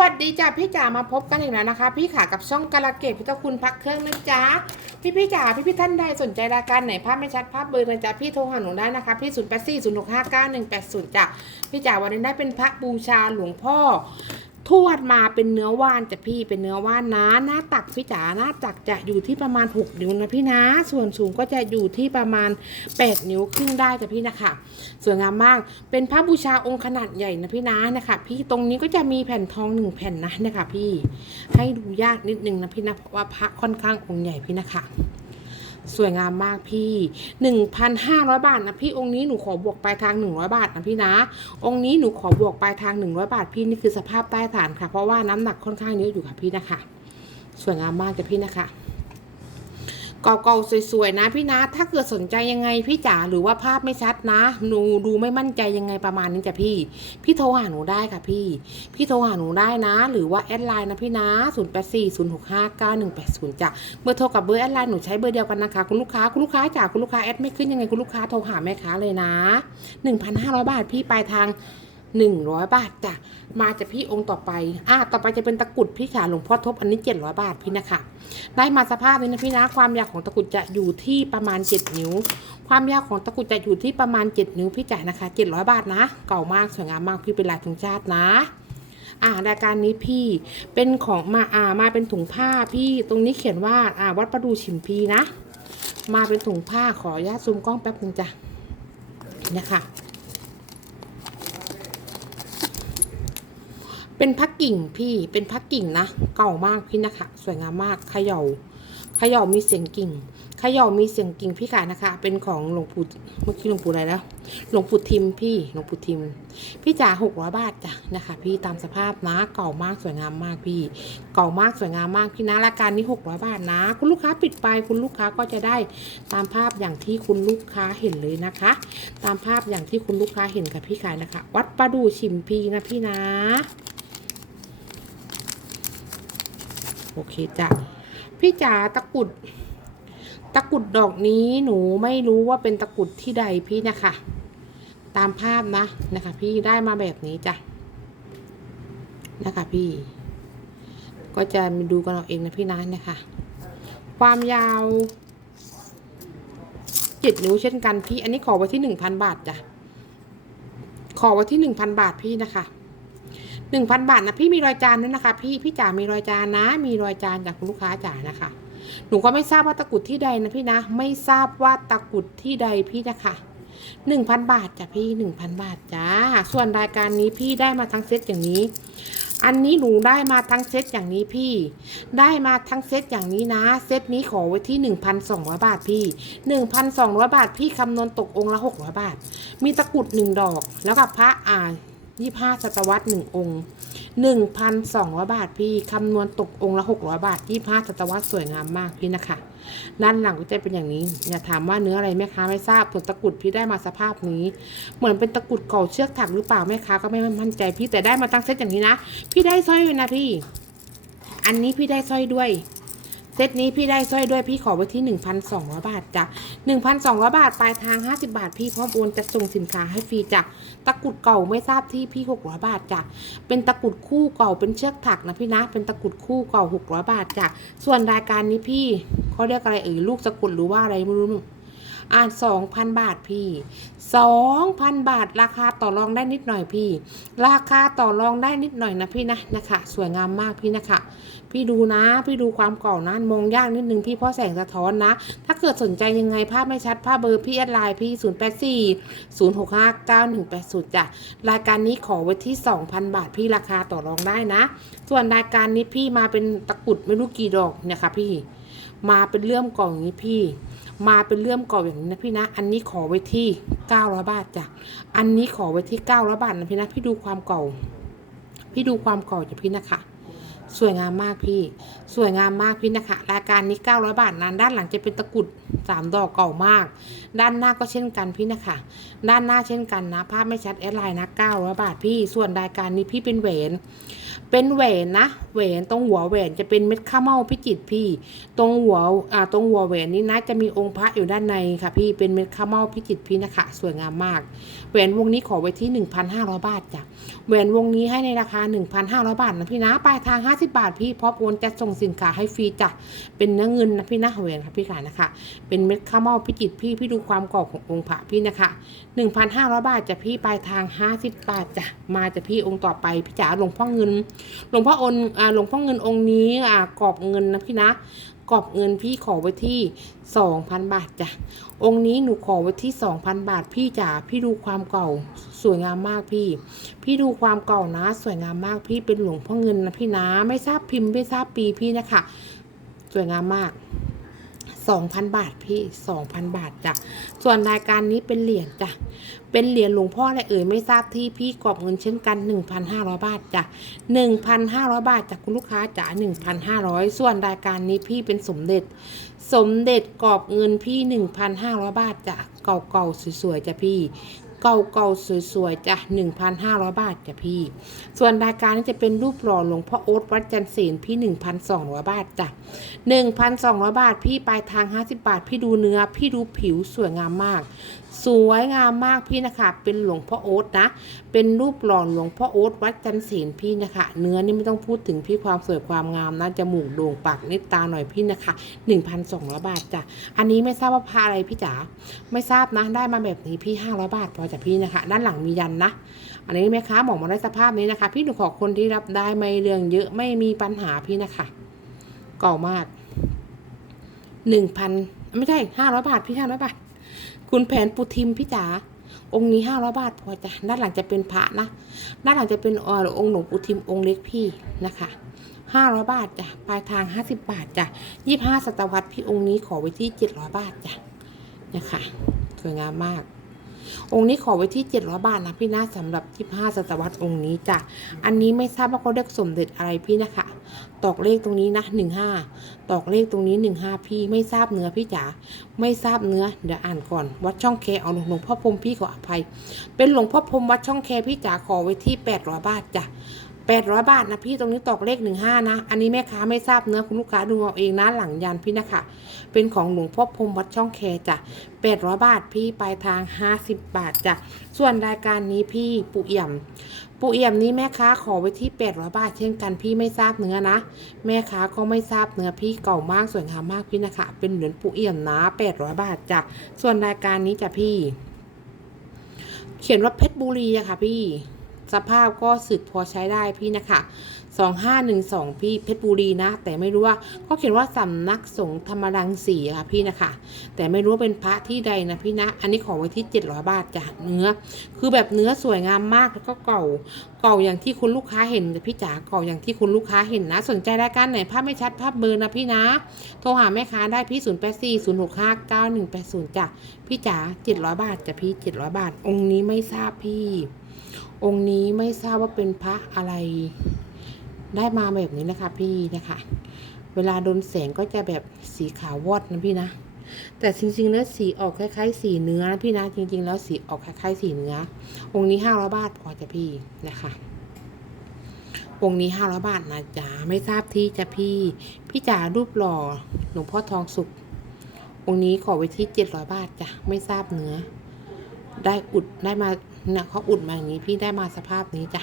วัสดีจ้าพี่จ๋ามาพบกันอีกแล้วนะคะ พี่ขากับช่องกาลเกตพิทคุณพักเครื่องนะจ๊ะพี่พี่จ๋าพี่พี่ท่านใดสนใจรายการไหนภาพไม่ชัดภาพเบลอร์นะจ๊ะพี่โทรหาหนูได้นะคะพี่ศูนย์แปดสี่ศูนย์หกห้าเก้าหนึ่งแปดศูนย์จ้ะพี่จ๋าวันนี้ได้เป็นพระบูชาหลวงพ่อ ทวดมาเป็นเนื้อว่านจ้ะพี่เป็นเนื้อว่านนะ หน้าตักพี่จ๋าหน้าตักจะอยู่ที่ประมาณ 6 นิ้วนะพี่นะ ส่วนสูงก็จะอยู่ที่ประมาณ 8 นิ้วครึ่งได้จ้ะพี่นะคะสวยงามมากเป็นพระบูชาองค์ขนาดใหญ่นะพี่นะนะคะ พี่ตรงนี้ก็จะมีแผ่นทองหนึ่งแผ่นนะนะคะพี่ให้ดูยากนิดนึงนะพี่นะเพราะว่าพระค่อนข้างองค์ใหญ่พี่นะคะ สวยงามมากพี่ 1,500 บาทนะพี่องค์นี้หนูขอบวกปลายทาง 100 บาทนะพี่นะ องค์นี้หนูขอบวกปลายทาง 100 บาทพี่นี่คือสภาพใต้ฐานค่ะ เพราะว่าน้ำหนักค่อนข้างเยอะอยู่ค่ะพี่นะคะ สวยงามมากจ้ะพี่นะคะ เก่าๆสวยๆนะพี่นะ ถ้าเกิดสนใจยังไงพี่จ๋าหรือว่าภาพไม่ชัดนะหนูดูไม่มั่นใจยังไงประมาณนี้จ้ะพี่ พี่โทรหาหนูได้ค่ะพี่ พี่โทรหาหนูได้นะ หรือว่าแอดไลน์นะพี่นะ 0 8 4 0 6 5 9 1 8 0จ้ะเบอร์โทรกับเบอร์แอดไลน์หนูใช้เบอร์เดียวกันนะคะคุณลูกค้าคุณลูกค้าจ๋าคุณลูกค้าแอดไม่ขึ้นยังไงคุณลูกค้าโทรหาแม่ค้าเลยนะ 1,500 บาทพี่ปลายทาง 100 บาทจ้ะมาจากพี่องค์ต่อไป อะต่อไปจะเป็นตะกรุดพี่ขาหลวงพ่อทบอันนี้ 700 บาทพี่นะคะ ได้มาสภาพนี้นะพี่นะ ความยาวของตะกรุดจะอยู่ที่ประมาณ 7 นิ้ว ความยาวของตะกรุดจะอยู่ที่ประมาณ 7 นิ้วพี่จ่ายนะคะ 700 บาทนะ เก่ามากสวยงามมากพี่เป็นลายธงชาตินะอ่ารายการนี้พี่เป็นของมาอ่ามาเป็นถุงผ้าพี่ตรงนี้เขียนว่าอ่าวัดประดูฉิมพีนะ มาเป็นถุงผ้าขออนุญาตซูมกล้องแป๊บนึงจ้ะนะคะ เป็นพักกิ่งพี่เป็นพักกิ่งนะ เก่ามากพี่นะคะ สวยงามมากเขย่าเขย่ามีเสียงกิ่งเขย่ามีเสียงกิ่งพี่กายนะคะ เป็นของหลวงปู่เมื่อกี้หลวงปู่อะไรแล้วหลวงปู่ทิมพี่หลวงปู่ทิม พี่จ๋าหกร้อยบาทจ้ะนะคะ พี่ตามสภาพนะเก่ามากสวยงามมากพี่ เก่ามากสวยงามมากพี่นะราการนี้หกร้อยบาทนะ คุณลูกค้าปิดไปคุณลูกค้าก็จะได้ตามภาพอย่างที่คุณลูกค้าเห็นเลยนะคะ ตามภาพอย่างที่คุณลูกค้าเห็นค่ะพี่กายนะคะ วัดประดูชิมพีนะพี่นะ โอเคจ้ะพี่จ๋าตะกุด ตะกุดดอกนี้หนูไม่รู้ว่าเป็นตะกุดที่ใดพี่นะคะ ตามภาพนะนะคะ พี่ได้มาแบบนี้จ้ะนะคะพี่ ก็จะมาดูกันเอาเองนะพี่นะนะคะความยาวเจ็ดนิ้วเช่นกันพี่ อันนี้ขอไว้ที่หนึ่งพันบาทจ้ะขอไว้ที่หนึ่งพันบาทพี่นะคะ หนึ่งพันบาทนะพี่มีรอยจานด้วยนะคะ พี่พี่จ๋ามีรอยจานนะ มีรอยจานจากคุณลูกค้าจ๋านะคะ หนูก็ไม่ทราบว่าตะกุดที่ใดนะพี่นะ ไม่ทราบว่าตะกุดที่ใดพี่นะคะหนึ่งพันบาทจ้ะพี่หนึ่งพันบาทจ้า ส่วนรายการนี้พี่ได้มาทั้งเซตอย่างนี้ อันนี้หนูได้มาทั้งเซตอย่างนี้พี่ ได้มาทั้งเซตอย่างนี้นะ เซตนี้ขอไว้ที่1,200บาทพี่1,200บาทพี่คำนวณตกองค์ละ600บาท มีตะกุดหนึ่งดอก แล้วกับพระอ่า 25ศตวรรษหนึ่งองค์1,200บาทพี่คำนวณตกองค์ละ600บาท25ศตวรรษสวยงามมากพี่นะคะด้านหลังก็จะเป็นอย่างนี้อย่าถามว่าเนื้ออะไรแม่ค้าไม่ทราบส่วนตะกุดพี่ได้มาสภาพนี้ เหมือนเป็นตะกุดเก่าเชือกถักหรือเปล่าแม่ค้าก็ไม่มั่นใจพี่แต่ได้มาตั้งเซตอย่างนี้นะ พี่ได้สร้อยนะพี่ อันนี้พี่ได้สร้อยด้วย เซตนี้พี่ได้สร้อยด้วยพี่ขอไว้ที่ 1,200 บาทจ้ะ1,200 บาทปลายทาง 50 บาท พี่พร้อมโอนจะส่งสินค้าให้ฟรีจ้ะตะกุดเก่าไม่ทราบที่พี่ 600 บาทจ้ะเป็นตะกุดคู่เก่าเป็นเชือกถักนะพี่นะ เป็นตะกุดคู่เก่า 600 บาทจ้ะส่วนรายการนี้พี่เขาเรียกอะไรเอ่ยลูกตะกุดหรือว่าอะไรไม่รู้ อ่าน2,000 บาทพี่ 2,000 บาทราคาต่อรองได้นิดหน่อยพี่ ราคาต่อรองได้นิดหน่อยนะพี่นะนะคะ สวยงามมากพี่นะคะ พี่ดูนะ พี่ดูความเก่านะมองยากนิดนึงพี่เพราะแสงสะท้อนนะ ถ้าเกิดสนใจยังไงภาพไม่ชัดภาพเบอร์พี่แอดไลน์พี่ 0 8 4 0 6 5 9 1 8 0จ้ะรายการนี้ขอไว้ที่ 2,000 บาทพี่ราคาต่อรองได้นะ ส่วนรายการนี้พี่มาเป็นตะกรุดไม่รู้กี่ดอกเนี่ยค่ะพี่ มาเป็นเลื่อมกล่องอย่างนี้พี่ มาเป็นเลื่อมกรอบอย่างนี้นะพี่นะ อันนี้ขอไว้ที่900บาทจ้ะ อันนี้ขอไว้ที่900บาทนะพี่นะ พี่ดูความเก่า พี่ดูความเก่าจากพี่นะคะ สวยงามมากพี่ สวยงามมากพี่นะคะ รายการนี้ 900 บาทนั้น ด้านหลังจะเป็นตะกุด 3 ดอกเก่ามาก ด้านหน้าก็เช่นกันพี่นะคะ ด้านหน้าเช่นกันนะ ภาพไม่ชัดแอดไลน์นะ 900 บาทพี่ ส่วนรายการนี้พี่เป็นแหวนเป็นแหวนนะแหวนตรงหัวแหวนจะเป็นเม็ดข้าวเม่าพิจิตรพี่ ตรงหัวอ่าตรงหัวแหวนนี้นะจะมีองค์พระอยู่ด้านในค่ะ พี่เป็นเม็ดข้าวเม่าพิจิตรพี่นะคะ สวยงามมากแหวนวงนี้ขอไว้ที่ 1,500 บาทจ้ะแหวนวงนี้ให้ในราคา 1,500 บาทนะพี่นะปลายทาง 50บาทพี่พร้อมโอนจะส่งสินค้าให้ฟรีจ้ะเป็นเนื้อเงินนะพี่นะแหวนค่ะพี่ขานะคะ เป็นเม็ดข้าวเม่าพิจิตพี่พี่ดูความกรอบขององค์พระพี่นะคะ 1,500 บาทจะพี่ปลายทาง 50 บาทจ้ะมาจะพี่องค์ต่อไปพี่จ๋าหลวงพ่อเงินหลวงพ่ออนอ่าหลวงพ่อเงินองค์นี้อ่ากรอบเงินนะพี่นะ กรอบเงินพี่ขอไว้ที่ 2,000 บาทจ้ะ องค์นี้หนูขอไว้ที่ 2,000 บาทพี่จ๋า พี่ดูความเก่าสวยงามมากพี่ พี่ดูความเก่านะ สวยงามมากพี่เป็นหลวงพ่อเงินนะพี่นะ ไม่ทราบพิมพ์ไม่ทราบปีพี่นะคะ สวยงามมาก 2,000 บาทพี่ 2,000 บาทจ้ะ ส่วนรายการนี้เป็นเหรียญจ้ะ เป็นเหรียญหลวงพ่ออะไรเอ่ยไม่ทราบที่พี่กรอบเงินเช่นกัน 1,500 บาทจ้ะ 1,500 บาทจากคุณลูกค้าจ๋า1,500 ส่วนรายการนี้พี่เป็นสมเด็จ สมเด็จกรอบเงินพี่ 1,500 บาทจ้ะ เก่าๆสวยๆจ้ะพี่ เก่าๆสวยๆจ้ะ1,500 บาทจ้ะพี่ ส่วนรายการนี้จะเป็นรูปหล่อหลวงพ่อโอ๊ตวัดจันทร์เสนพี่ 1,200 บาทจ้ะ1,200 บาทพี่ปลายทาง 50 บาท พี่ดูเนื้อ พี่ดูผิวสวยงามมาก สวยงามมากพี่นะคะ เป็นหลวงพ่อโอ๊ตนะ เป็นรูปหล่อหลวงพ่อโอ๊ตวัดจันทร์ศีลพี่นะคะ เนื้อนี่ไม่ต้องพูดถึงพี่ความสวยความงามนะจมูกโด่งปากนิดตาหน่อยพี่นะคะ1,200 บาทจ้ะ อันนี้ไม่ทราบว่าพาอะไรพี่จ๋า ไม่ทราบนะ ได้มาแบบนี้พี่ 500 บาทพอจ้ะพี่นะคะ ด้านหลังมียันนะ อันนี้แม่ค้าบอกมาได้สภาพนี้นะคะ พี่หนูขอคนที่รับได้ไม่เรื่องเยอะไม่มีปัญหาพี่นะคะเก่ามากหนึ่งพันไม่ใช่ห้าร้อยบาทพี่ห้าร้อยบาท คุณแผนปุทิมพี่จ๋าองค์นี้ห้าร้อยบาทพอจ้ะด้านหลังจะเป็นพระนะด้านหลังจะเป็นออองค์หลวงปุทิมองค์เล็กพี่นะคะห้าร้อยบาทจ้ะปลายทางห้าสิบบาทจ้ะยี่ห้าศตวรรษพี่องค์นี้ขอไว้ที่เจ็ดร้อยบาทจ้ะนะคะสวยงามมาก องค์นี้ขอไว้ที่เจ็ดร้อยบาทนะพี่นะสำหรับยี่ห้าศตวรรษองค์นี้จ้ะ อันนี้ไม่ทราบว่าเขาเรียกสมเด็จอะไรพี่นะคะ ตอกเลขตรงนี้นะหนึ่งห้าตอกเลขตรงนี้หนึ่งห้าพี่ไม่ทราบเนื้อพี่จ๋า ไม่ทราบเนื้อ เดี๋ยวอ่านก่อน วัดช่องแคเอาหลวงพ่อพรมพี่ขออภัย เป็นหลวงพ่อพรมวัดช่องแคพี่จ๋าขอไว้ที่แปดร้อยบาทจ้ะ แปดร้อยบาทนะพี่ตรงนี้ตอกเลขหนึ่งห้านะ อันนี้แม่ค้าไม่ทราบเนื้อคุณลูกค้าดูเอาเองนะหลังยันพี่นะคะ เป็นของหลวงพ่อพรมวัดช่องแคจ้ะแปดร้อยบาทพี่ปลายทางห้าสิบาทจ้ะส่วนรายการนี้พี่ปุเอี่ยม ปุเอี่ยมนี้แม่ค้าขอไว้ที่แปดร้อยบาท เช่นกันพี่ไม่ทราบเนื้อนะ แม่ค้าก็ไม่ทราบเนื้อพี่เก่ามากสวยงามมากพี่นะคะ เป็นเหรียญปูเอี่ยมนะแปดร้อยบาทจ้ะส่วนรายการนี้จ้ะพี่ เขียนว่าเพชรบุรีอะค่ะพี่ สภาพก็สึกพอใช้ได้พี่นะคะสองห้าหนึ่งสองพี่เพชรบุรีนะ แต่ไม่รู้ว่าเขาเขียนว่าสำนักสงฆ์ธรรมดังสีอะค่ะพี่นะคะ แต่ไม่รู้ว่าเป็นพระที่ใดนะพี่นะ อันนี้ขอไว้ที่เจ็ดร้อยบาทจ้ะเนื้อ คือแบบเนื้อสวยงามมากแล้วก็เก่า เก่าอย่างที่คุณลูกค้าเห็นพี่จ๋าเก่าอย่างที่คุณลูกค้าเห็นนะ สนใจรายการไหนภาพไม่ชัดภาพเบลอร์นะพี่นะ โทรหาแม่ค้าได้พี่ 0 8 4 0 6 5 9 1 8 0จ้ะพี่จ๋า700 บาทจ้ะพี่ 700 บาท องค์นี้ไม่ทราบพี่ องค์นี้ไม่ทราบว่าเป็นพระอะไร ได้มาแบบนี้นะคะ พี่นะคะ เวลาโดนแสงก็จะแบบสีขาววอดนะพี่นะ แต่จริงๆแล้วสีออกคล้ายๆ สีเนื้อนะพี่นะ จริง ๆ แล้วสีออกคล้ายๆสีเนื้อ องค์นี้ห้าร้อยบาทพอจะพี่นะคะ องค์นี้ห้าร้อยบาทนะจ๊ะไม่ทราบที่จะพี่ พี่จ๋ารูปหล่อหลวงพ่อทองสุกองค์นี้ขอไว้ที่เจ็ดร้อยบาทจ้ะไม่ทราบเนื้อ ได้อุดได้มาเนี่ยเขาอุดมาอย่างนี้พี่ได้มาสภาพนี้จ้ะ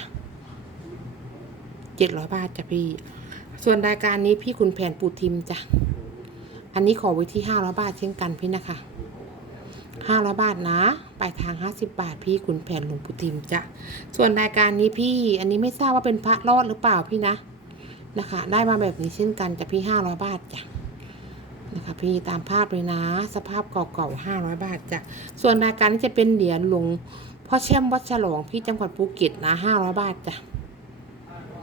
เจ็ดร้อยบาทจ้ะพี่ ส่วนรายการนี้พี่คุณแผนปูทิมจ้ะ อันนี้ขอไว้ที่ห้าร้อยบาทเช่นกันพี่นะคะห้าร้อยบาทนะปลายทางห้าสิบบาทพี่คุณแผนหลวงปู่ทิมจ้ะ ส่วนรายการนี้พี่ อันนี้ไม่ทราบว่าเป็นพระรอดหรือเปล่าพี่นะ นะคะ ได้มาแบบนี้เช่นกันจะพี่ห้าร้อยบาทจ้ะ นะคะพี่ตามภาพเลยนะ สภาพเก่าๆห้าร้อยบาทจ้ะส่วนรายการนี้จะเป็นเหรียญหลวงพ่อแช่มวัดฉลองพี่จังหวัดภูเก็ตนะห้าร้อยบาทจ้ะ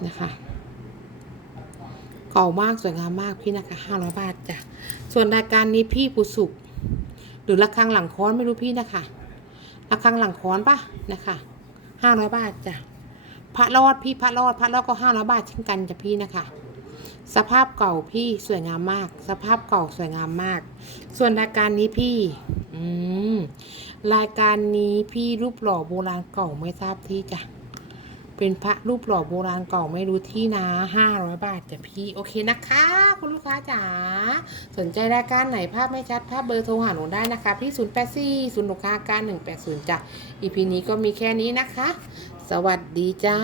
นะคะเก่ามากสวยงามมากพี่นะคะห้าร้อยบาทจ้ะส่วนรายการนี้พี่ปุสุกหรือระฆังหลังค้อนไม่รู้พี่นะคะระฆังหลังค้อนปะนะคะห้าร้อยบาทจ้ะพระรอดพี่พระรอดพระรอดก็ห้าร้อยบาทเช่นกันจ้ะพี่นะคะ สภาพเก่าพี่สวยงามมาก สภาพเก่าสวยงามมาก ส่วนรายการนี้พี่ อืม รายการนี้พี่รูปหล่อโบราณเก่าไม่ทราบที่จ้ะ เป็นพระรูปหล่อโบราณเก่าไม่รู้ที่นะห้าร้อยบาทจ้ะพี่ โอเคนะคะ คุณลูกค้าจ๋า สนใจรายการไหนภาพไม่ชัดภาพเบอร์โทรหาหนูได้นะคะพี่0 8 4 0 6 5 9 1 8 0จ้ะอีพีนี้ก็มีแค่นี้นะคะ สวัสดีจ้า